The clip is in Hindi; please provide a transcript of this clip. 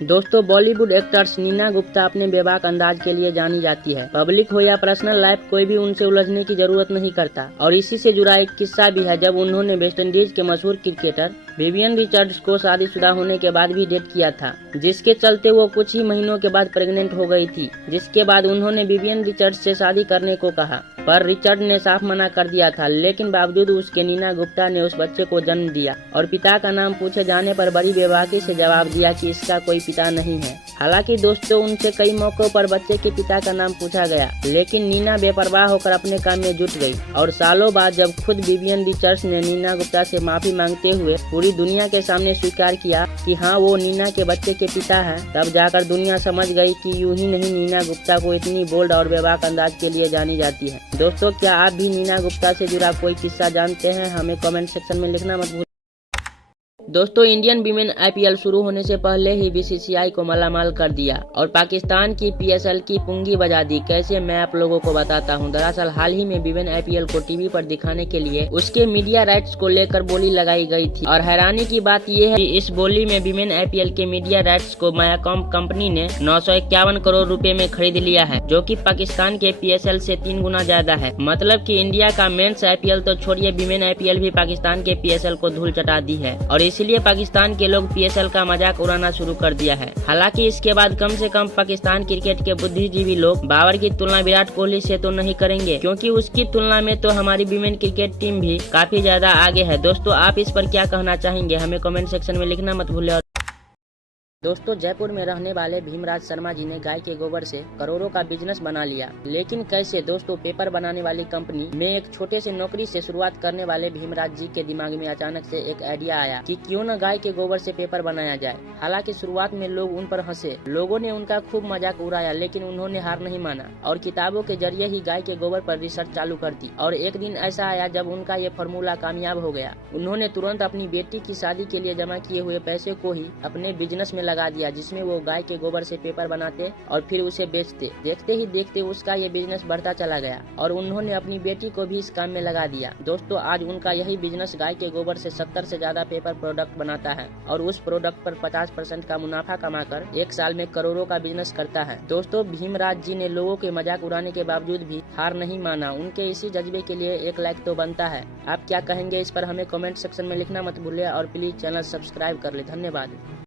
दोस्तों, बॉलीवुड एक्ट्रेस नीना गुप्ता अपने बेबाक अंदाज के लिए जानी जाती है। पब्लिक हो या पर्सनल लाइफ, कोई भी उनसे उलझने की जरूरत नहीं करता। और इसी से जुड़ा एक किस्सा भी है, जब उन्होंने वेस्ट इंडीज के मशहूर क्रिकेटर विवियन रिचर्ड्स को शादीशुदा होने के बाद भी डेट किया था, जिसके चलते वो कुछ ही महीनों के बाद प्रेग्नेंट हो गई थी। जिसके बाद उन्होंने विवियन रिचर्ड्स से शादी करने को कहा, पर रिचर्ड ने साफ मना कर दिया था। लेकिन बावजूद उसके नीना गुप्ता ने उस बच्चे को जन्म दिया और पिता का नाम पूछे जाने पर बड़ी बेबाकी से जवाब दिया कि इसका कोई पिता नहीं है। हालांकि दोस्तों, उनसे कई मौकों पर बच्चे के पिता का नाम पूछा गया, लेकिन नीना बेपरवाह होकर अपने काम में जुट गई। और सालों बाद जब खुद विवियन रिचर्ड्स ने नीना गुप्ता से माफी मांगते हुए पूरी दुनिया के सामने स्वीकार किया कि हाँ, वो नीना के बच्चे के पिता है, तब जाकर दुनिया समझ गई कि यूं ही नहीं नीना गुप्ता को इतनी बोल्ड और बेबाक अंदाज के लिए जानी जाती है। दोस्तों, क्या आप भी नीना गुप्ता से जुड़ा कोई किस्सा जानते हैं? हमें कमेंट सेक्शन में लिखना मत भूलिए। दोस्तों, इंडियन विमेन आईपीएल शुरू होने से पहले ही बीसीसीआई को मालामाल कर दिया और पाकिस्तान की पीएसएल की पुंगी बजा दी। कैसे, मैं आप लोगों को बताता हूं। दरअसल हाल ही में विमेन आईपीएल को टीवी पर दिखाने के लिए उसके मीडिया राइट्स को लेकर बोली लगाई गई थी। और हैरानी की बात यह है कि इस बोली में विमेन आईपीएल के मीडिया राइट्स को मायाकॉम कंपनी ने 951 करोड़ रुपए में खरीद लिया है, जो कि पाकिस्तान के पीएसएल से 3 गुना ज्यादा है। मतलब कि इंडिया का मेंस आईपीएल तो छोड़िए, विमेन आईपीएल भी पाकिस्तान के पीएसएल को धूल चटा दी है। और इसलिए पाकिस्तान के लोग पीएसएल का मजाक उड़ाना शुरू कर दिया है। हालांकि इसके बाद कम से कम पाकिस्तान क्रिकेट के बुद्धिजीवी लोग बाबर की तुलना विराट कोहली से तो नहीं करेंगे, क्योंकि उसकी तुलना में तो हमारी विमेन क्रिकेट टीम भी काफी ज्यादा आगे है। दोस्तों, आप इस पर क्या कहना चाहेंगे? हमें कमेंट सेक्शन में लिखना मत भूलिए। दोस्तों, जयपुर में रहने वाले भीमराज शर्मा जी ने गाय के गोबर से करोड़ों का बिजनेस बना लिया। लेकिन कैसे? दोस्तों, पेपर बनाने वाली कंपनी में एक छोटे से नौकरी से शुरुआत करने वाले भीमराज जी के दिमाग में अचानक से एक आइडिया आया कि क्यों न गाय के गोबर से पेपर बनाया जाए। हालांकि शुरुआत में लोग उन पर हंसे, लोगों ने उनका खूब मजाक उड़ाया, लेकिन उन्होंने हार नहीं माना और किताबों के जरिए ही गाय के गोबर पर रिसर्च चालू कर दी। और एक दिन ऐसा आया जब उनका ये फॉर्मूला कामयाब हो गया। उन्होंने तुरंत अपनी बेटी की शादी के लिए जमा किए हुए पैसे को ही अपने बिजनेस में लगा दिया, जिसमें वो गाय के गोबर से पेपर बनाते और फिर उसे बेचते। देखते ही देखते उसका ये बिजनेस बढ़ता चला गया और उन्होंने अपनी बेटी को भी इस काम में लगा दिया। दोस्तों, आज उनका यही बिजनेस गाय के गोबर से 70 से ज्यादा पेपर प्रोडक्ट बनाता है और उस प्रोडक्ट पर 50% का मुनाफा कमाकर एक साल में करोड़ों का बिजनेस करता है। दोस्तों, भीमराज जी ने लोगों के मजाक उड़ाने के बावजूद भी हार नहीं माना। उनके इसी जज्बे के लिए 1 लाइक तो बनता है। आप क्या कहेंगे इस पर? हमें कमेंट सेक्शन में लिखना मत भूलिए और प्लीज चैनल सब्सक्राइब कर ले। धन्यवाद।